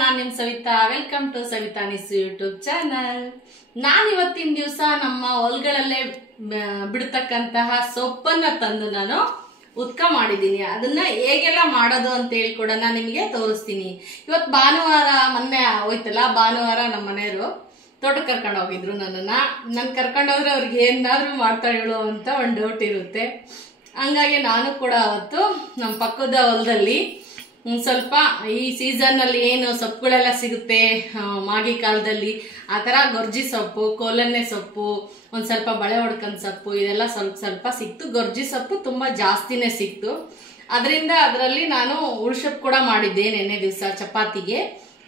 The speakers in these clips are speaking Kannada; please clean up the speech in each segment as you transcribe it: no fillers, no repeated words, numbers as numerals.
ನಾನ್ ನಿಮ್ ಸವಿತಾ. ವೆಲ್ಕಮ್ ಟು ಸವಿತಾ ನಿಸ್ ಯೂಟ್ಯೂಬ್ ಚಾನಲ್. ನಾನ್ ಇವತ್ತಿನ ದಿವಸ ನಮ್ಮ ಹೊಲಗಳಲ್ಲೇ ಬಿಡ್ತಕ್ಕಂತಹ ಸೊಪ್ಪನ್ನ ತಂದು ನಾನು ಉತ್ಕ ಮಾಡಿದೀನಿ. ಅದನ್ನ ಹೇಗೆಲ್ಲ ಮಾಡೋದು ಅಂತ ಹೇಳಿ ಕೂಡ ನಾನು ನಿಮಗೆ ತೋರಿಸ್ತೀನಿ. ಇವತ್ತು ಭಾನುವಾರ, ಮೊನ್ನೆ ಹೋಯ್ತಲ್ಲ ಭಾನುವಾರ, ನಮ್ಮ ಮನೆಯವರು ತೋಟಕ್ಕೆ ಕರ್ಕೊಂಡು ಹೋಗಿದ್ರು ನನ್ ಕರ್ಕೊಂಡೋದ್ರೆ ಅವ್ರಿಗೆ ಏನಾದ್ರೂ ಮಾಡ್ತಾಳು ಅಂತ ಒಂದು ಡೌಟ್ ಇರುತ್ತೆ. ಹಂಗಾಗಿ ನಾನು ಕೂಡ ಅವತ್ತು ನಮ್ಮ ಪಕ್ಕದ ಹೊಲದಲ್ಲಿ ಸ್ವಲ್ಪ ಈ ಸೀಸನ್ ಅಲ್ಲಿ ಏನು ಸೊಪ್ಪುಗಳೆಲ್ಲ ಸಿಗುತ್ತೆ ಮಾಗಿ ಕಾಲದಲ್ಲಿ, ಆ ತರ ಗೊರ್ಜಿ ಸೊಪ್ಪು, ಕೋಲನ್ನೆ ಸೊಪ್ಪು, ಒಂದ್ ಸ್ವಲ್ಪ ಬಳೆ ಹೊಡ್ಕೊಂಡ್ ಸೊಪ್ಪು, ಇದೆಲ್ಲ ಸ್ವಲ್ಪ ಸ್ವಲ್ಪ ಸಿಕ್ತು. ಗೊರ್ಜಿ ಸೊಪ್ಪು ತುಂಬಾ ಜಾಸ್ತಿನೇ ಸಿಕ್ತು. ಅದರಿಂದ ಅದರಲ್ಲಿ ನಾನು ಉಳ್ಸೊಪ್ಪು ಕೂಡ ಮಾಡಿದ್ದೆ ನೆನ್ನೆ ದಿವಸ ಚಪಾತಿಗೆ.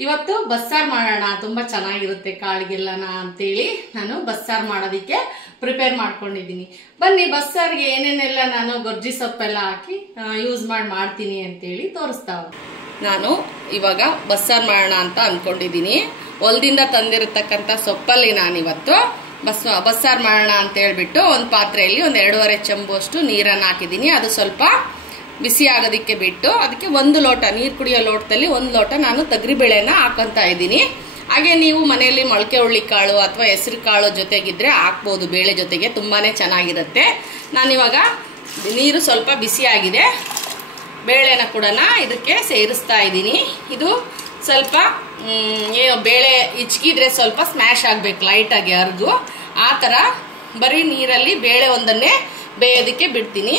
ಇವತ್ತು ಬಸ್ಸಾರ್ ಮಾಡೋಣ, ತುಂಬಾ ಚೆನ್ನಾಗಿರುತ್ತೆ ಕಾಳಿಗೆಲ್ಲನ ಅಂತೇಳಿ ನಾನು ಬಸ್ಸಾರ್ ಮಾಡೋದಿಕ್ಕೆ ಪ್ರಿಪೇರ್ ಮಾಡ್ಕೊಂಡಿದ್ದೀನಿ. ಬನ್ನಿ ಬಸ್ಸಾರ್ಗೆ ಏನೇನೆಲ್ಲ ನಾನು ಗೊರ್ಜಿ ಸೊಪ್ಪೆಲ್ಲ ಹಾಕಿ ಯೂಸ್ ಮಾಡ್ತೀನಿ ಅಂತೇಳಿ ತೋರಿಸ್ತಾವ. ನಾನು ಇವಾಗ ಬಸ್ಸಾರ್ ಮಾಡೋಣ ಅಂತ ಅನ್ಕೊಂಡಿದ್ದೀನಿ. ಹೊಲದಿಂದ ತಂದಿರತಕ್ಕಂಥ ಸೊಪ್ಪಲ್ಲಿ ನಾನಿವತ್ತು ಬಸ್ಸಾರ್ ಮಾಡೋಣ ಅಂತ ಹೇಳ್ಬಿಟ್ಟು ಒಂದು ಪಾತ್ರೆಯಲ್ಲಿ 1.5 ಚಮಚ ಅಷ್ಟು ನೀರನ್ನು ಹಾಕಿದ್ದೀನಿ. ಅದು ಸ್ವಲ್ಪ ಬಿಸಿ ಆಗೋದಕ್ಕೆ ಬಿಟ್ಟು ಅದಕ್ಕೆ 1 ಲೋಟ ನೀರು ಕುಡಿಯೋ ಲೋಟದಲ್ಲಿ 1 ಲೋಟ ನಾನು ತೊಗರಿಬೇಳೆನ ಹಾಕೊಂತ ಇದ್ದೀನಿ. ಹಾಗೆ ನೀವು ಮನೆಯಲ್ಲಿ ಮೊಳಕೆ ಹುಳ್ಳಿಕಾಳು ಅಥವಾ ಹೆಸರು ಕಾಳು ಜೊತೆಗಿದ್ರೆ ಹಾಕ್ಬೋದು, ಬೇಳೆ ಜೊತೆಗೆ ತುಂಬಾನೇ ಚೆನ್ನಾಗಿರುತ್ತೆ. ನಾನಿವಾಗ ನೀರು ಸ್ವಲ್ಪ ಬಿಸಿ ಆಗಿದೆ, ಬೇಳೆನ ಕೂಡ ಇದಕ್ಕೆ ಸೇರಿಸ್ತಾ ಇದ್ದೀನಿ. ಇದು ಸ್ವಲ್ಪ ಬೇಳೆ ಹಿಚ್ಕಿದ್ರೆ ಸ್ವಲ್ಪ ಸ್ಮ್ಯಾಶ್ ಆಗ್ಬೇಕು, ಲೈಟಾಗಿ ಅರ್ದು, ಆ ಥರ ಬರೀ ನೀರಲ್ಲಿ ಬೇಳೆ ಒಂದನ್ನೇ ಬೇಯೋದಕ್ಕೆ ಬಿಡ್ತೀನಿ.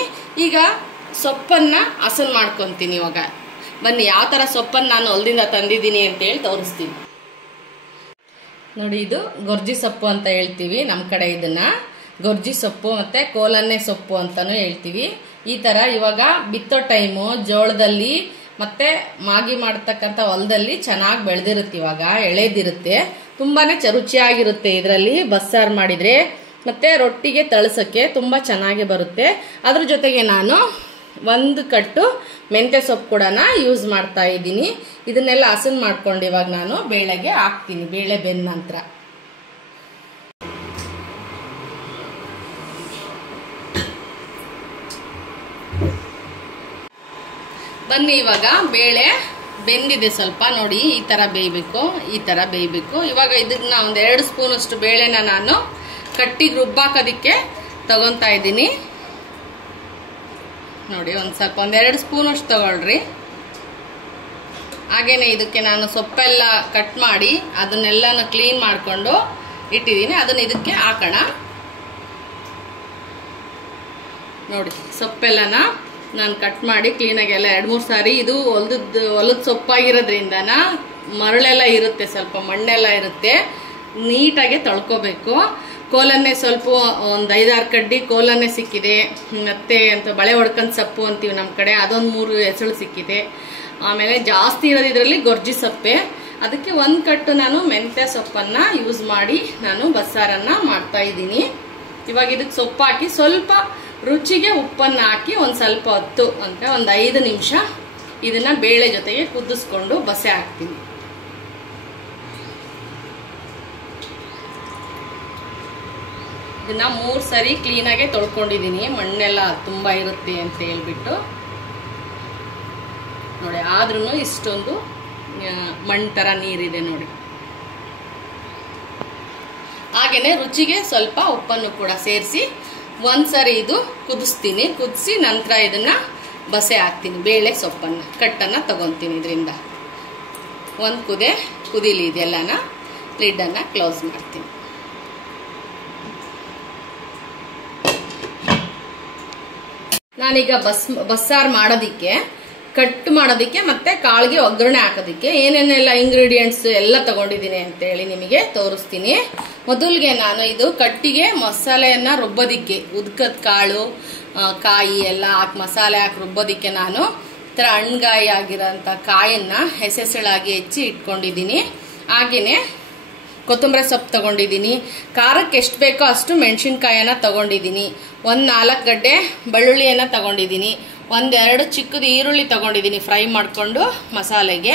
ಈಗ ಸೊಪ್ಪನ್ನ ಹಸನ್ ಮಾಡ್ಕೊತೀನಿ. ಇವಾಗ ಬನ್ನಿ ಯಾವ ತರ ಸೊಪ್ಪನ್ನು ನಾನು ಹೊಲದಿಂದ ತಂದಿದ್ದೀನಿ ಅಂತ ಹೇಳಿ ತೋರಿಸ್ತೀನಿ. ನೋಡಿ, ಇದು ಗೊರ್ಜಿ ಸೊಪ್ಪು ಅಂತ ಹೇಳ್ತೀವಿ ನಮ್ಮ ಕಡೆ. ಇದನ್ನ ಗೊರ್ಜಿ ಸೊಪ್ಪು ಮತ್ತೆ ಕೋಲನ್ನೆ ಸೊಪ್ಪು ಅಂತಾನು ಹೇಳ್ತೀವಿ. ಈ ತರ ಇವಾಗ ಬಿತ್ತೋ ಟೈಮು ಜೋಳದಲ್ಲಿ ಮತ್ತೆ ಮಾಗಿ ಮಾಡತಕ್ಕಂಥ ಹೊಲದಲ್ಲಿ ಚೆನ್ನಾಗಿ ಬೆಳೆದಿರುತ್ತೆ. ಇವಾಗ ಎಳೆದಿರುತ್ತೆ, ತುಂಬಾನೇ ರುಚಿಯಾಗಿರುತ್ತೆ. ಇದರಲ್ಲಿ ಬಸ್ಸಾರು ಮಾಡಿದ್ರೆ ಮತ್ತೆ ರೊಟ್ಟಿಗೆ ತಳಸಕ್ಕೆ ತುಂಬಾ ಚೆನ್ನಾಗಿ ಬರುತ್ತೆ. ಅದ್ರ ಜೊತೆಗೆ ನಾನು 1 ಕಟ್ಟು ಮೆಂತ್ಯ ಸೊಪ್ಪು ಕೂಡ ಯೂಸ್ ಮಾಡ್ತಾ ಇದ್ದೀನಿ. ಇದನ್ನೆಲ್ಲ ಹಸನ್ ಮಾಡ್ಕೊಂಡು ಇವಾಗ ನಾನು ಬೇಳೆಗೆ ಹಾಕ್ತೀನಿ. ಬೇಳೆ ಬೆಂದ ನಂತರ ಬನ್ನಿ, ಇವಾಗ ಬೇಳೆ ಬೆಂದಿದೆ ಸ್ವಲ್ಪ. ನೋಡಿ, ಈ ತರ ಬೇಯಬೇಕು, ಈ ತರ ಬೇಯಬೇಕು. ಇವಾಗ ಇದನ್ನ 1-2 ಸ್ಪೂನ್ ಅಷ್ಟು ಬೇಳೆನ ನಾನು ಕಟ್ಟಿಗೆ ರುಬ್ಬಾಕೋದಿಕ್ಕೆ ತಗೊಂತಾ ಇದ್ದೀನಿ. ನೋಡಿ, ಸ್ವಲ್ಪ 1-2 ಸ್ಪೂನ್ ಅಷ್ಟು ತಗೊಳ್ರಿ. ಹಾಗೇನೆ ಇದಕ್ಕೆ ನಾನು ಸೊಪ್ಪೆಲ್ಲ ಕಟ್ ಮಾಡಿ ಅದನ್ನೆಲ್ಲ ಕ್ಲೀನ್ ಮಾಡ್ಕೊಂಡು ಇಟ್ಟಿದ್ದೀನಿ. ಅದನ್ನ ಇದಕ್ಕೆ ಹಾಕೋಣ. ನೋಡಿ, ಸೊಪ್ಪೆಲ್ಲನ ನಾನು ಕಟ್ ಮಾಡಿ ಕ್ಲೀನಾಗಿ ಎಲ್ಲ 2-3 ಸಾರಿ, ಇದು ಹೊಲದ ಸೊಪ್ಪಾಗಿರೋದ್ರಿಂದ ಮರಳೆಲ್ಲ ಇರುತ್ತೆ, ಸ್ವಲ್ಪ ಮಣ್ಣೆಲ್ಲ ಇರುತ್ತೆ, ನೀಟಾಗಿ ತೊಳ್ಕೊಬೇಕು. ಕೋಲನ್ನೇ ಸ್ವಲ್ಪ 1-5-6 ಕಡ್ಡಿ ಕೋಲನ್ನೇ ಸಿಕ್ಕಿದೆ. ಮತ್ತೆ ಅಂತ ಬಳೆ ಹೊಡ್ಕೊಂಡ್ ಸೊಪ್ಪು ಅಂತೀವಿ ನಮ್ಮ ಕಡೆ, ಅದೊಂದು 3 ಎಸಳು ಸಿಕ್ಕಿದೆ. ಆಮೇಲೆ ಜಾಸ್ತಿ ಇರೋದು ಇದರಲ್ಲಿ ಗೊರ್ಜಿ ಸೊಪ್ಪೆ. ಅದಕ್ಕೆ 1 ಕಟ್ಟು ನಾನು ಮೆಂತ್ಯ ಸೊಪ್ಪನ್ನ ಯೂಸ್ ಮಾಡಿ ನಾನು ಬಸ್ಸಾರನ್ನ ಮಾಡ್ತಾ ಇದ್ದೀನಿ. ಇವಾಗ ಇದಕ್ಕೆ ಸೊಪ್ಪು ಹಾಕಿ ಸ್ವಲ್ಪ ರುಚಿಗೆ ಉಪ್ಪನ್ನ ಹಾಕಿ ಒಂದು ಸ್ವಲ್ಪ ಹೊತ್ತು ಅಂತ 5 ನಿಮಿಷ ಇದನ್ನ ಬೇಳೆ ಜೊತೆಗೆ ಕುದಿಸ್ಕೊಂಡು ಬಸೆ ಹಾಕ್ತೀನಿ. ಇದನ್ನ 3 ಸರಿ ಕ್ಲೀನಾಗೆ ತೊಳ್ಕೊಂಡಿದ್ದೀನಿ, ಮಣ್ಣೆಲ್ಲ ತುಂಬಾ ಇರುತ್ತೆ ಅಂತ ಹೇಳ್ಬಿಟ್ಟು. ನೋಡಿ, ಆದ್ರೂ ಇಷ್ಟೊಂದು ಮಣ್ಣು ತರ ನೀರಿದೆ ನೋಡಿ. ಹಾಗೇನೆ ರುಚಿಗೆ ಸ್ವಲ್ಪ ಉಪ್ಪನ್ನು ಕೂಡ ಸೇರಿಸಿ 1 ಸರಿ ಇದು ಕುದಿಸ್ತೀನಿ. ಕುದಿಸಿ ನಂತರ ಇದನ್ನ ಬಸೆ ಹಾಕ್ತೀನಿ. ಬೇಳೆ ಸೊಪ್ಪನ್ನ ಕಟ್ಟನ್ನ ತಗೊಂತೀನಿ. ಇದರಿಂದ 1 ಕುದಿಲಿ ಇದೆಲ್ಲನ, ಲಿಡ್ಡನ್ನ ಕ್ಲೋಸ್ ಮಾಡ್ತೀನಿ. ನಾನೀಗ ಬಸ್ಸಾರು ಮಾಡೋದಿಕ್ಕೆ, ಕಟ್ ಮಾಡೋದಿಕ್ಕೆ ಮತ್ತೆ ಕಾಳಿಗೆ ಒಗ್ಗರಣೆ ಹಾಕೋದಿಕ್ಕೆ ಏನೇನೆಲ್ಲ ಇಂಗ್ರೀಡಿಯೆಂಟ್ಸ್ ಎಲ್ಲ ತಗೊಂಡಿದ್ದೀನಿ ಅಂತ ಹೇಳಿ ನಿಮಗೆ ತೋರಿಸ್ತೀನಿ. ಮೊದಲಿಗೆ ನಾನು ಇದು ಕಟ್ಟಿಗೆ ಮಸಾಲೆಯನ್ನ ರುಬ್ಬೋದಿಕ್ಕೆ, ಉದ್ಕದ ಕಾಳು, ಕಾಯಿ ಎಲ್ಲ ಹಾಕಿ ಮಸಾಲೆ ಹಾಕಿ ರುಬ್ಬೋದಿಕ್ಕೆ ನಾನು ಈ ಥರ ಹಣ್ಗಾಯಿ ಆಗಿರೋಂಥ ಕಾಯನ್ನ ಹೆಸೆಸಳಾಗಿ ಹೆಚ್ಚಿ ಇಟ್ಕೊಂಡಿದ್ದೀನಿ. ಹಾಗೇನೆ ಕೊತ್ತಂಬರಿ ಸೊಪ್ಪು ತಗೊಂಡಿದ್ದೀನಿ. ಖಾರಕ್ಕೆ ಎಷ್ಟು ಬೇಕೋ ಅಷ್ಟು ಮೆಣಸಿನ್ಕಾಯನ್ನ ತಗೊಂಡಿದ್ದೀನಿ. 4 ಗಡ್ಡೆ ಬೆಳ್ಳುಳ್ಳಿಯನ್ನ ತಗೊಂಡಿದ್ದೀನಿ. 1-2 ಚಿಕ್ಕದು ಈರುಳ್ಳಿ ತಗೊಂಡಿದ್ದೀನಿ ಫ್ರೈ ಮಾಡಿಕೊಂಡು ಮಸಾಲೆಗೆ.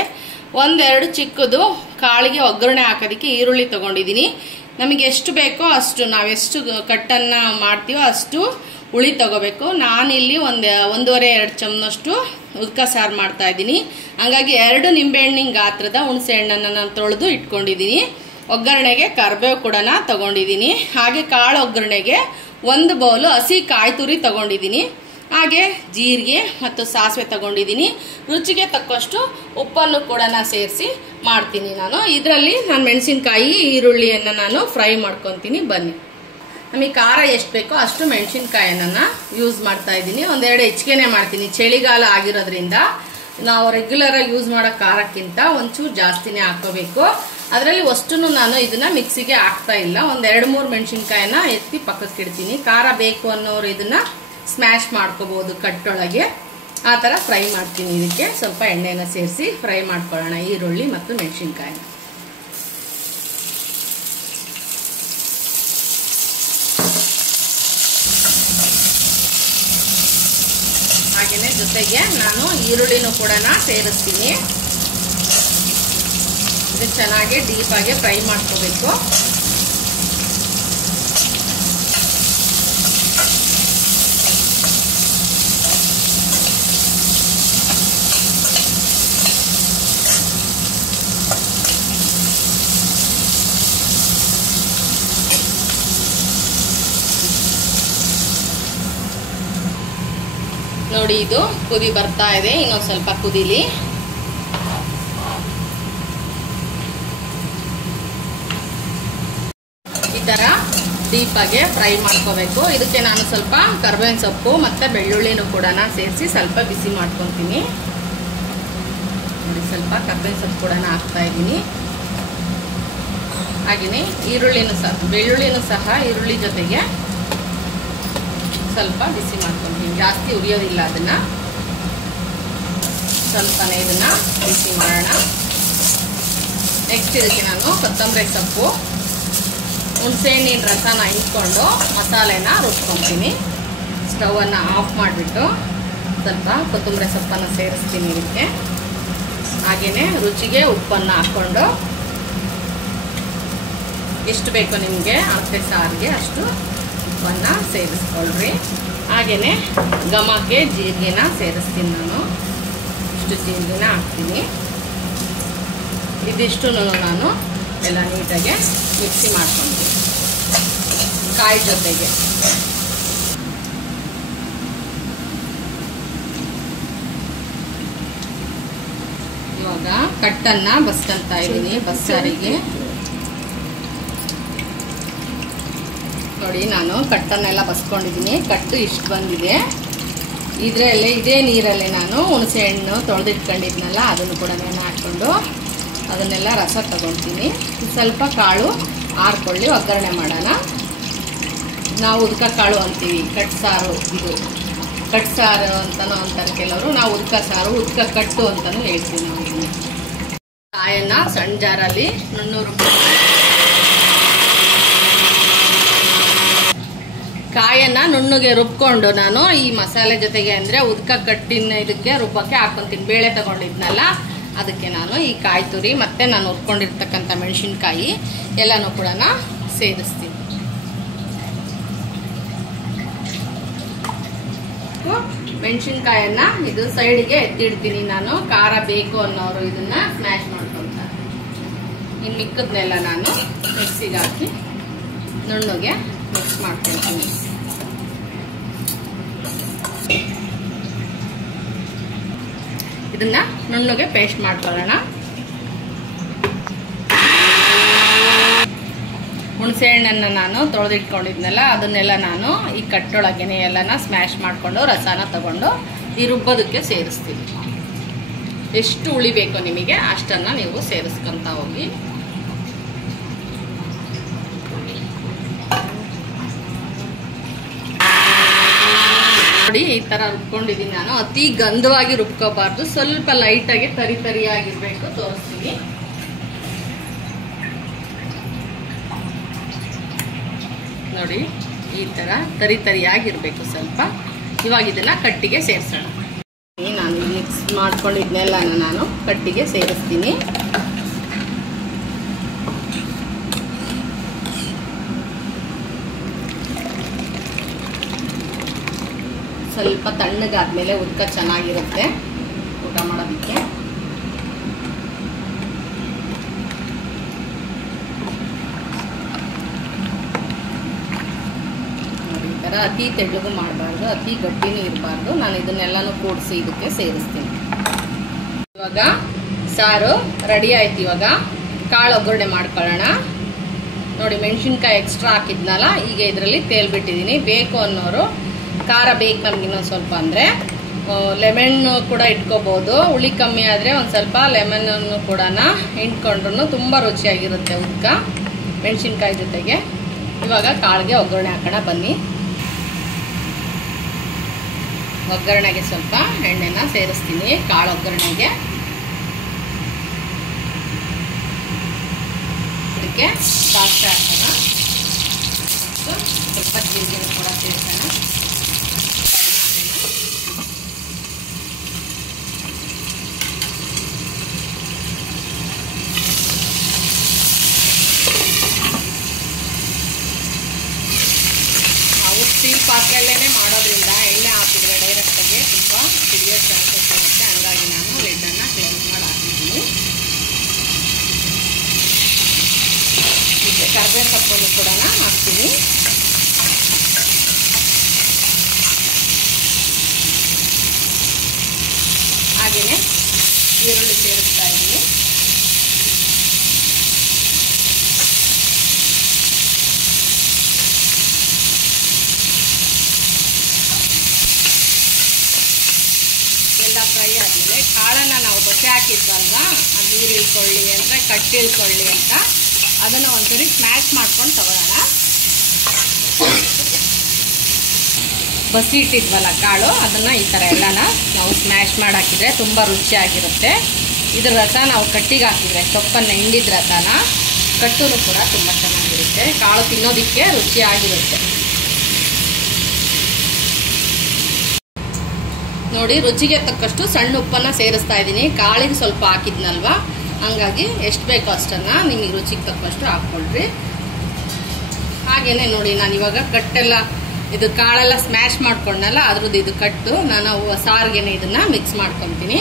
1-2 ಚಿಕ್ಕದು ಕಾಳಿಗೆ ಒಗ್ಗರಣೆ ಹಾಕೋದಕ್ಕೆ ಈರುಳ್ಳಿ ತಗೊಂಡಿದ್ದೀನಿ. ನಮಗೆ ಎಷ್ಟು ಬೇಕೋ ಅಷ್ಟು, ನಾವೆಷ್ಟು ಕಟ್ಟನ್ನು ಮಾಡ್ತೀವೋ ಅಷ್ಟು ಹುಳಿ ತಗೋಬೇಕು. ನಾನಿಲ್ಲಿ ಒಂದೂವರೆ 2 ಚಮಚನಷ್ಟು ಉದ್ಕ ಸಾರು ಮಾಡ್ತಾ ಇದ್ದೀನಿ. ಹಂಗಾಗಿ 2 ನಿಂಬೆಹಣ್ಣಿನ ಗಾತ್ರದ ಹುಣಸೆ ಹಣ್ಣನ್ನು ನಾನು ತೊಳೆದು ಇಟ್ಕೊಂಡಿದ್ದೀನಿ. ಒಗ್ಗರಣೆಗೆ ಕರಿಬೇವು ಕೂಡ ತಗೊಂಡಿದ್ದೀನಿ. ಹಾಗೆ ಕಾಳು ಒಗ್ಗರಣೆಗೆ 1 ಬೌಲು ಹಸಿ ಕಾಯಿ ತುರಿ ತಗೊಂಡಿದ್ದೀನಿ. ಹಾಗೆ ಜೀರಿಗೆ ಮತ್ತು ಸಾಸಿವೆ ತಗೊಂಡಿದ್ದೀನಿ. ರುಚಿಗೆ ತಕ್ಕಷ್ಟು ಉಪ್ಪನ್ನು ಕೂಡ ಸೇರಿಸಿ ಮಾಡ್ತೀನಿ ನಾನು. ಇದರಲ್ಲಿ ನಾನು ಮೆಣಸಿನ್ಕಾಯಿ ಈರುಳ್ಳಿಯನ್ನು ನಾನು ಫ್ರೈ ಮಾಡ್ಕೊತೀನಿ. ಬನ್ನಿ, ನಮಗೆ ಖಾರ ಎಷ್ಟು ಬೇಕೋ ಅಷ್ಟು ಮೆಣಸಿನ್ಕಾಯಿಯನ್ನು ಯೂಸ್ ಮಾಡ್ತಾ ಇದ್ದೀನಿ. 1-2 ಹೆಚ್ಚಿಗೆನೆ ಮಾಡ್ತೀನಿ. ಚಳಿಗಾಲ ಆಗಿರೋದ್ರಿಂದ ನಾವು ರೆಗ್ಯುಲರ್ ಆಗಿ ಯೂಸ್ ಮಾಡೋ ಖಾರಕ್ಕಿಂತ ಒಂಚೂರು ಜಾಸ್ತಿನೇ ಹಾಕೋಬೇಕು. ಅದರಲ್ಲಿ ಅಷ್ಟನ್ನು ನಾನು ಇದನ್ನ ಮಿಕ್ಸಿಗೆ ಹಾಕ್ತಾ ಇಲ್ಲ. 1-2-3 ಮೆಣಸಿನ್ಕಾಯಿನ ಎತ್ತಿ ಪಕ್ಕಕ್ಕೆ ಇಡ್ತೀನಿ. ಖಾರ ಬೇಕು ಅನ್ನೋರು ಇದನ್ನ ಸ್ಮ್ಯಾಶ್ ಮಾಡ್ಕೋಬಹುದು ಕಟ್ಟೊಳಗೆ. ಆ ಥರ ಫ್ರೈ ಮಾಡ್ತೀನಿ. ಇದಕ್ಕೆ ಸ್ವಲ್ಪ ಎಣ್ಣೆನ ಸೇರಿಸಿ ಫ್ರೈ ಮಾಡ್ಕೊಳ್ಳೋಣ ಈರುಳ್ಳಿ ಮತ್ತು ಮೆಣಸಿನ್ಕಾಯಿ. ಹಾಗೆಯೇ ಜೊತೆಗೆ ನಾನು ಈರುಳ್ಳಿನೂ ಕೂಡ ಸೇರಿಸ್ತೀನಿ. ಇದು ಚೆನ್ನಾಗಿ ಡೀಪಾಗಿ ಫ್ರೈ ಮಾಡ್ಕೋಬೇಕು. ನೋಡಿ, ಇದು ಕುದಿ ಬರ್ತಾ ಇದೆ. ಇನ್ನೊಂದು ಸ್ವಲ್ಪ ಕುದಿಲಿ. ಈ ತರ ಡೀಪಾಗಿ ಫ್ರೈ ಮಾಡ್ಕೋಬೇಕು. ಇದಕ್ಕೆ ನಾನು ಸ್ವಲ್ಪ ಕರಿಬೇವಿನ ಸೊಪ್ಪು ಮತ್ತೆ ಬೆಳ್ಳುಳ್ಳಿನೂ ಕೂಡ ಸೇರಿಸಿ ಸ್ವಲ್ಪ ಬಿಸಿ ಮಾಡ್ಕೊತೀನಿ. ನೋಡಿ, ಸ್ವಲ್ಪ ಕರಿಬೇವಿನ ಸೊಪ್ಪು ಕೂಡ ಹಾಕ್ತಾ ಇದ್ದೀನಿ. ಹಾಗೆಯೇ ಈರುಳ್ಳಿನೂ ಸಹ ಈರುಳ್ಳಿ ಜೊತೆಗೆ ಸ್ವಲ್ಪ ಬಿಸಿ ಮಾಡ್ಕೊತೀನಿ. ಜಾಸ್ತಿ ಉರಿಯೋದಿಲ್ಲ, ಅದನ್ನ ಸ್ವಲ್ಪನೇ ಇದನ್ನ ಬಿಸಿ ಮಾಡೋಣ. ನೆಕ್ಸ್ಟ್ ಇದಕ್ಕೆ ನಾನು ಕೊತ್ತಂಬರಿ ಸೊಪ್ಪು, ಹುಣಸೆ ಹಣ್ಣಿನ ರಸನ ಇಟ್ಕೊಂಡು ಮಸಾಲೆನ ರುಬ್ಕೊತೀನಿ. ಸ್ಟವನ್ನು ಆಫ್ ಮಾಡಿಬಿಟ್ಟು ಸ್ವಲ್ಪ ಕೊತ್ತಂಬರಿ ಸೊಪ್ಪನ್ನು ಸೇರಿಸ್ತೀನಿ ಇದಕ್ಕೆ. ಹಾಗೆಯೇ ರುಚಿಗೆ ಉಪ್ಪನ್ನು ಹಾಕ್ಕೊಂಡು ಎಷ್ಟು ಬೇಕೋ ನಿಮಗೆ ಅಳತೆ ಸಾರಿಗೆ ಅಷ್ಟು ಉಪ್ಪನ್ನು ಸೇರಿಸ್ಕೊಳ್ರಿ. ಹಾಗೆಯೇ ಘಮಕ್ಕೆ ಜೀರಿಗೆನ ಸೇರಿಸ್ತೀನಿ. ನಾನು ಇಷ್ಟು ಜೀರಿಗೆನ ಹಾಕ್ತೀನಿ. ಇದಿಷ್ಟು ನಾನು ಎಲ್ಲ ನೀಟಾಗಿ ಮಿಕ್ಸಿ ಮಾಡ್ಕೊತೀನಿ ಕಾಯಿ ಜೊತೆಗೆ. ಇವಾಗ ಕಟ್ಟನ್ನು ಬಸ್ಕೊಂತಾ ಇದ್ದೀನಿ ಬಸ್ಸಾರಿಗೆ. ನೋಡಿ, ನಾನು ಕಟ್ಟನ್ನೆಲ್ಲ ಬಸ್ಕೊಂಡಿದ್ದೀನಿ. ಕಟ್ಟು ಇಷ್ಟು ಬಂದಿದೆ. ಇದೇ ನೀರಲ್ಲೇ ನಾನು ಹುಣಸೆ ಹಣ್ಣು ತೊಳೆದಿಟ್ಕೊಂಡಿದ್ನಲ್ಲ ಅದನ್ನು ಕೂಡ ನಾನು ಹಾಕ್ಕೊಂಡು ಅದನ್ನೆಲ್ಲ ರಸ ತಗೊತೀನಿ. ಸ್ವಲ್ಪ ಕಾಳು ಆರ್ಕೊಳ್ಳಿ, ಒಗ್ಗರಣೆ ಮಾಡೋಣ. ನಾವು ಉದ್ಕ ಕಾಳು ಅಂತೀವಿ, ಕಟ್ಸಾರು. ಇದು ಕಟ್ಸಾರು ಅಂತಲೂ ಅಂತಾರೆ ಕೆಲವರು. ನಾವು ಉದ್ಕ ಸಾರು, ಉದ್ಕ ಕಟ್ಟು ಅಂತಲೂ ಹೇಳ್ತೀವಿ ನಾವು. ಕಾಯನ್ನು ಸಣ್ಣ ಜಾರಲ್ಲಿ 100 ರೂಪಾಯಿ ಕಾಯನ್ನು ನುಣ್ಣಗೆ ರುಬ್ಕೊಂಡು ನಾನು ಈ ಮಸಾಲೆ ಜೊತೆಗೆ ಅಂದರೆ ಉದ್ಕ ಕಟ್ಟಿನ ಇದಕ್ಕೆ ರುಬ್ಬಕ್ಕೆ ಹಾಕ್ಕೊಂತೀನಿ. ಬೇಳೆ ತಗೊಂಡಿದ್ನಲ್ಲ ಅದಕ್ಕೆ ನಾನು ಈ ಕಾಯಿ ತುರಿ ಮತ್ತು ನಾನು ಹುರ್ಕೊಂಡಿರ್ತಕ್ಕಂಥ ಮೆಣಸಿನ್ಕಾಯಿ ಎಲ್ಲನೂ ಕೂಡ ಸೇರಿಸ್ತೀನಿ. ಮೆಣಸಿನ್ಕಾಯನ್ನ ಇದು ಸೈಡಿಗೆ ಎತ್ತಿಡ್ತೀನಿ ನಾನು. ಖಾರ ಬೇಕು ಅನ್ನೋರು ಇದನ್ನ ಸ್ಮ್ಯಾಶ್ ಮಾಡ್ಕೊತಾರೆ. ಇನ್ನು ಮಿಕ್ಕದನ್ನೆಲ್ಲ ನಾನು ಮಿಕ್ಸಿಗೆ ಹಾಕಿ ನುಣ್ಣಗೆ ಮಿಕ್ಸ್ ಮಾಡ್ಕೊಳ್ತೀನಿ. ಇದನ್ನ ನುಣ್ಣಗೆ ಪೇಸ್ಟ್ ಮಾಡ್ಕೊಳ್ಳೋಣ. ಹುಣಸೆ ಹಣ್ಣನ್ನು ನಾನು ತೊಳೆದಿಟ್ಕೊಂಡಿದ್ನಲ್ಲ ಅದನ್ನೆಲ್ಲ ನಾನು ಈ ಕಟ್ಟೊಳಗೇನೆ ಎಲ್ಲನ ಸ್ಮ್ಯಾಶ್ ಮಾಡಿಕೊಂಡು ರಸನ ತಗೊಂಡು ಈ ರುಬ್ಬೋದಕ್ಕೆ ಸೇರಿಸ್ತೀನಿ. ಎಷ್ಟು ಹುಳಿ ಬೇಕೋ ನಿಮಗೆ ಅಷ್ಟನ್ನು ನೀವು ಸೇರಿಸ್ಕೊಂತ ಹೋಗಿ. ನೋಡಿ, ಈ ತರ ರುಬ್ಕೊಂಡಿದ್ದೀನಿ ನಾನು. ಅತಿ ಗಂಧವಾಗಿ ರುಬ್ಕೋಬಾರ್ದು, ಸ್ವಲ್ಪ ಲೈಟಾಗಿ ತರಿಯಾಗಿರ್ಬೇಕು. ತೋರಿಸ್ತೀನಿ. ನೋಡಿ, ಈ ತರ ತರಿಯಾಗಿರ್ಬೇಕು ಸ್ವಲ್ಪ. ಇವಾಗ ಇದನ್ನ ಕಟ್ಟಿಗೆ ಸೇರಿಸೋಣ. ನಾನು ಮಿಕ್ಸ್ ಮಾಡ್ಕೊಂಡಿದ್ನೆಲ್ಲ ನಾನು ಕಟ್ಟಿಗೆ ಸೇರಿಸ್ತೀನಿ. ಸ್ವಲ್ಪ ತಣ್ಣಗಾದ್ಮೇಲೆ ಉದ್ಕ ಚೆನ್ನಾಗಿರುತ್ತೆ ಊಟ ಮಾಡೋದಕ್ಕೆ. ಈ ಥರ ಅತಿ ತೆಳ್ಳಗೂ ಮಾಡಬಾರ್ದು, ಅತಿ ಗಟ್ಟಿನೂ ಇರಬಾರ್ದು. ನಾನು ಇದನ್ನೆಲ್ಲನೂ ಕೂಡಿಸಿ ಇದಕ್ಕೆ ಸೇರಿಸ್ತೀನಿ. ಇವಾಗ ಸಾರು ರೆಡಿ ಆಯ್ತು. ಇವಾಗ ಕಾಳು ಒಗ್ಗರಣೆ ಮಾಡ್ಕೊಳ್ಳೋಣ. ನೋಡಿ, ಮೆಣಸಿನ್ಕಾಯಿ ಎಕ್ಸ್ಟ್ರಾ ಹಾಕಿದ್ನಲ್ಲ, ಈಗ ಇದರಲ್ಲಿ ತೇಲ್ಬಿಟ್ಟಿದ್ದೀನಿ. ಬೇಕು ಅನ್ನೋರು ಖಾರ ಬೇಕು ನಮ್ಗೆ ಇನ್ನೊಂದು ಸ್ವಲ್ಪ ಅಂದರೆ ಲೆಮನ್ ಕೂಡ ಇಟ್ಕೋಬೋದು. ಹುಳಿ ಕಮ್ಮಿ ಆದರೆ ಒಂದು ಸ್ವಲ್ಪ ಲೆಮನನ್ನು ಕೂಡ ಹಿಂಡ್ಕೊಂಡ್ರು ತುಂಬ ರುಚಿಯಾಗಿರುತ್ತೆ ಉದ್ಕ ಮೆಣಸಿನ್ಕಾಯಿ ಜೊತೆಗೆ. ಇವಾಗ ಕಾಳಿಗೆ ಒಗ್ಗರಣೆ ಹಾಕೋಣ ಬನ್ನಿ. ಒಗ್ಗರಣೆಗೆ ಸ್ವಲ್ಪ ಎಣ್ಣೆನ ಸೇರಿಸ್ತೀನಿ. ಕಾಳು ಒಗ್ಗರಣೆಗೆ ಇದಕ್ಕೆ ಸಾಸಿವೆ ಹಾಕೋಣ, ಸ್ವಲ್ಪ ಜೀರಿಗೆ ಕೂಡ ಸೇರಿಸೋಣ. ನಾವು ಸ್ಟೀಲ್ ಪಾತ್ರೆಯಲ್ಲೇ ಮಾಡೋದ್ರಿಂದ ಎಣ್ಣೆ ಹಾಕಿದ್ರೆ ಡೈರೆಕ್ಟಾಗಿ ತುಂಬ ಸಿಡಿಯೋ ಚಾನ್ಸಸ್ ಇರುತ್ತೆ. ಹಂಗಾಗಿ ನಾನು ಲಿಡ್ಡನ್ನು ಕ್ಲೋಸ್ ಮಾಡಿ ಹಾಕಿದ್ದೀನಿ. ಕರ್ಬೇವಿನ ಸೊಪ್ಪನ್ನು ಕೂಡ ಹಾಕ್ತೀನಿ. ಹಾಗೆಯೇ ಈರುಳ್ಳಿ ಸೇರಿಸ್ತಾ ಇದ್ದೀನಿ. ಎಲ್ಲ ಫ್ರೈ ಆದಮೇಲೆ ಕಾಳನ್ನು ನಾವು ಬಸಿ ಹಾಕಿದ್ವಲ್ವಾ, ಅದು ನೀರು ಇಳ್ಕೊಳ್ಳಿ ಅಂತ, ಕಟ್ಟಿ ಇಳ್ಕೊಳ್ಳಿ ಅಂತ ಅದನ್ನು ಒಂದ್ಸರಿ ಸ್ಮ್ಯಾಶ್ ಮಾಡ್ಕೊಂಡು ತಗೊಳ್ಳೋಣ. ಬಸಿ ಇಟ್ಟಿದ್ವಲ್ಲ ಕಾಳು, ಅದನ್ನು ಈ ಥರ ಎಲ್ಲನ ನಾವು ಸ್ಮ್ಯಾಶ್ ಮಾಡಿ ಹಾಕಿದರೆ ತುಂಬ ರುಚಿಯಾಗಿರುತ್ತೆ. ಇದ್ರ ರಸ ನಾವು ಕಟ್ಟಿಗೆ ಹಾಕಿದರೆ, ಸೊಪ್ಪನ್ನು ಹಿಂಡಿದ ರಸನ ಕಟ್ಟೂ ಕೂಡ ತುಂಬ ಚೆನ್ನಾಗಿರುತ್ತೆ. ಕಾಳು ತಿನ್ನೋದಕ್ಕೆ ರುಚಿಯಾಗಿರುತ್ತೆ. ನೋಡಿ, ರುಚಿಗೆ ತಕ್ಕಷ್ಟು ಸಣ್ಣ ಉಪ್ಪನ್ನು ಸೇರಿಸ್ತಾ ಇದ್ದೀನಿ. ಕಾಳಿಗೆ ಸ್ವಲ್ಪ ಹಾಕಿದ್ನಲ್ವ, ಹಂಗಾಗಿ ಎಷ್ಟು ಬೇಕೋ ಅಷ್ಟನ್ನು ನಿಮಗೆ ರುಚಿಗೆ ತಕ್ಕಷ್ಟು ಹಾಕ್ಕೊಳ್ರಿ. ಹಾಗೆಯೇ ನೋಡಿ, ನಾನು ಇವಾಗ ಕಟ್ಟೆಲ್ಲ ಇದು ಕಾಳೆಲ್ಲ ಸ್ಮ್ಯಾಶ್ ಮಾಡ್ಕೊಂಡಲ್ಲ, ಅದ್ರದ್ದು ಇದು ಕಟ್ಟು ನಾನು ಸಾರಿಗೆ ಇದನ್ನು ಮಿಕ್ಸ್ ಮಾಡ್ಕೊತೀನಿ.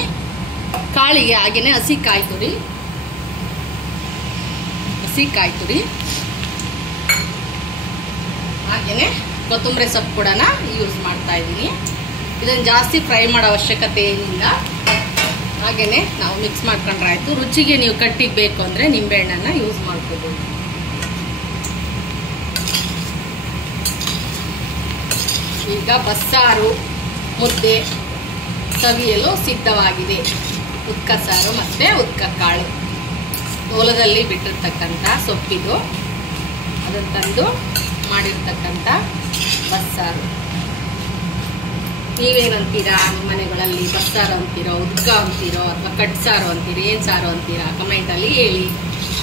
ಕಾಳಿಗೆ ಹಾಗೆಯೇ ಹಸಿ ಕಾಯಿ ತುರಿ ಹಾಗೆಯೇ ಕೊತ್ತಂಬರಿ ಸೊಪ್ಪು ಕೂಡ ಯೂಸ್ ಮಾಡ್ತಾ ಇದ್ದೀನಿ. ಇದನ್ನು ಜಾಸ್ತಿ ಫ್ರೈ ಮಾಡೋ ಅವಶ್ಯಕತೆ ಏನಿಲ್ಲ. ಹಾಗೆಯೇ ನಾವು ಮಿಕ್ಸ್ ಮಾಡ್ಕೊಂಡ್ರೆ ಆಯಿತು. ರುಚಿಗೆ ನೀವು ಕಟ್ಟಿಗೆ ಬೇಕು ಅಂದರೆ ನಿಂಬೆಹಣ್ಣನ್ನು ಯೂಸ್ ಮಾಡ್ಕೋಬೋದು. ಈಗ ಬಸ್ಸಾರು ಮುದ್ದೆ ಸವಿಯಲು ಸಿದ್ಧವಾಗಿದೆ. ಉದ್ಕ ಸಾರು ಮತ್ತು ಉದ್ಕ ಕಾಳು, ಹೊಲದಲ್ಲಿ ಬಿಟ್ಟಿರ್ತಕ್ಕಂಥ ಸೊಪ್ಪಿದು, ಅದನ್ನು ತಂದು ಮಾಡಿರ್ತಕ್ಕಂಥ ಬಸ್ಸಾರು. ನೀವೇನಂತೀರಾ? ನಿಮ್ಮ ಮನೆಗಳಲ್ಲಿ ಬಸ್ಸಾರು ಅಂತೀರೋ, ಉದ್ಕ ಅಂತೀರೋ, ಅಥವಾ ಕಟ್ಸಾರು ಅಂತೀರಿ, ಏನು ಸಾರು ಅಂತೀರಾ ಕಮೆಂಟಲ್ಲಿ ಹೇಳಿ.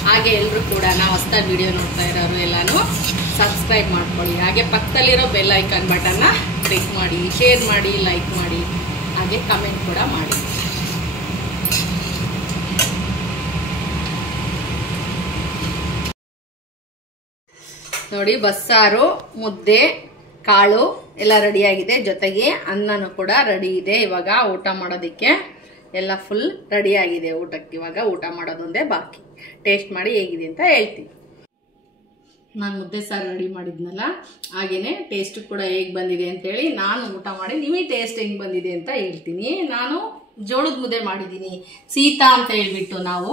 ಹಾಗೆ ಎಲ್ಲರೂ ಕೂಡ ನಾವು ಹೊಸದಾಗಿ ವಿಡಿಯೋ ನೋಡ್ತಾ ಇರೋರು ಎಲ್ಲನೂ ಸಬ್ಸ್ಕ್ರೈಬ್ ಮಾಡ್ಕೊಳ್ಳಿ. ಹಾಗೆ ಪಕ್ಕದಲ್ಲಿರೋ ಬೆಲ್ ಐಕಾನ್ ಬಟನ್ನ ಕ್ಲಿಕ್ ಮಾಡಿ, ಶೇರ್ ಮಾಡಿ, ಲೈಕ್ ಮಾಡಿ, ಹಾಗೆ ಕಮೆಂಟ್ ಕೂಡ ಮಾಡಿ. ನೋಡಿ, ಬಸ್ಸಾರು ಮುದ್ದೆ ಕಾಳು ಎಲ್ಲ ರೆಡಿಯಾಗಿದೆ. ಜೊತೆಗೆ ಅನ್ನನೂ ಕೂಡ ರೆಡಿ ಇದೆ. ಇವಾಗ ಊಟ ಮಾಡೋದಕ್ಕೆ ಎಲ್ಲ ಫುಲ್ ರೆಡಿಯಾಗಿದೆ. ಊಟಕ್ಕೆ ಇವಾಗ ಊಟ ಮಾಡೋದೊಂದೇ ಬಾಕಿ. ಟೇಸ್ಟ್ ಮಾಡಿ ಹೇಗಿದೆ ಅಂತ ಹೇಳ್ತೀನಿ. ನಾನು ಮುದ್ದೆ ಸಾರು ರೆಡಿ ಮಾಡಿದ್ನಲ್ಲ, ಹಾಗೇನೆ ಟೇಸ್ಟ್ ಕೂಡ ಹೇಗೆ ಬಂದಿದೆ ಅಂತೇಳಿ ನಾನು ಊಟ ಮಾಡಿ ನಿಮಗೆ ಟೇಸ್ಟ್ ಹೆಂಗೆ ಬಂದಿದೆ ಅಂತ ಹೇಳ್ತೀನಿ. ನಾನು ಜೋಳದ ಮುದ್ದೆ ಮಾಡಿದ್ದೀನಿ. ಶೀತ ಅಂತ ಹೇಳ್ಬಿಟ್ಟು ನಾವು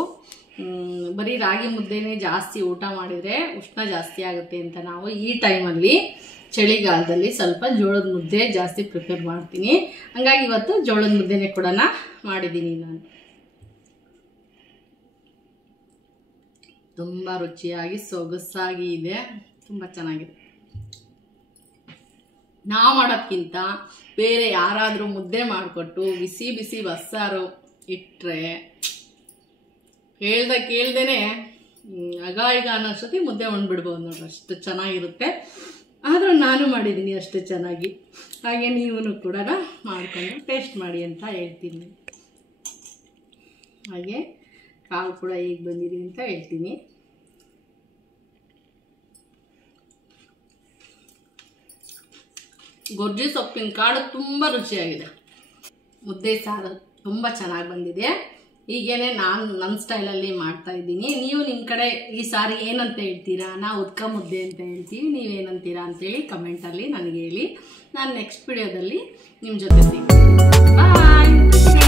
ಬರೀ ರಾಗಿ ಮುದ್ದೆನೇ ಜಾಸ್ತಿ ಊಟ ಮಾಡಿದರೆ ಉಷ್ಣ ಜಾಸ್ತಿ ಆಗುತ್ತೆ ಅಂತ ನಾವು ಈ ಟೈಮಲ್ಲಿ ಚಳಿಗಾಲದಲ್ಲಿ ಸ್ವಲ್ಪ ಜೋಳದ ಮುದ್ದೆ ಜಾಸ್ತಿ ಪ್ರಿಪೇರ್ ಮಾಡ್ತೀನಿ. ಹಂಗಾಗಿ ಇವತ್ತು ಜೋಳದ ಮುದ್ದೆನೇ ಕೂಡ ಮಾಡಿದ್ದೀನಿ ನಾನು. ತುಂಬ ರುಚಿಯಾಗಿ ಸೊಗಸಾಗಿ ಇದೆ, ತುಂಬ ಚೆನ್ನಾಗಿದೆ. ನಾವು ಮಾಡೋದಕ್ಕಿಂತ ಬೇರೆ ಯಾರಾದರೂ ಮುದ್ದೆ ಮಾಡಿಕೊಟ್ಟು ಬಿಸಿ ಬಿಸಿ ಬಸ್ಸಾರು ಇಟ್ಟರೆ ಕೇಳ್ದೇನೆ ಆಗ ಈಗ ಅನ್ನೋಷ್ಟೊತ್ತಿ ಮುದ್ದೆ ಉಣ್ಬಿಡ್ಬೋದು ನೋಡ್ರಿ, ಅಷ್ಟು ಚೆನ್ನಾಗಿರುತ್ತೆ. ಆದರೂ ನಾನು ಮಾಡಿದ್ದೀನಿ ಅಷ್ಟು ಚೆನ್ನಾಗಿ. ಹಾಗೆ ನೀವು ಕೂಡ ಮಾಡ್ಕೊಂಡು ಟೇಸ್ಟ್ ಮಾಡಿ ಅಂತ ಹೇಳ್ತೀನಿ. ಹಾಗೆ ಕಾಳು ಕೂಡ ಈಗ ಬಂದಿದೆ ಅಂತ ಹೇಳ್ತೀನಿ. ಗೊಜ್ಜು ಸೊಪ್ಪಿನ ಕಾಳು ತುಂಬ ರುಚಿಯಾಗಿದೆ. ಮುದ್ದೆ ಸಾರು ತುಂಬ ಚೆನ್ನಾಗಿ ಬಂದಿದೆ. ಹೀಗೇನೆ ನಾನು ನನ್ನ ಸ್ಟೈಲಲ್ಲಿ ಮಾಡ್ತಾ ಇದ್ದೀನಿ. ನೀವು ನಿಮ್ಮ ಕಡೆ ಈ ಸಾರಿ ಏನಂತ ಹೇಳ್ತೀರಾ? ನಾವು ಉದ್ಕ ಮುದ್ದೆ ಅಂತ ಹೇಳ್ತೀವಿ, ನೀವೇನಂತೀರಾ ಅಂತೇಳಿ ಕಮೆಂಟಲ್ಲಿ ನನಗೆ ಹೇಳಿ. ನಾನು ನೆಕ್ಸ್ಟ್ ವಿಡಿಯೋದಲ್ಲಿ ನಿಮ್ಮ ಜೊತೆ ಸಿಗ್ತೀನಿ. ಬಾಯ್.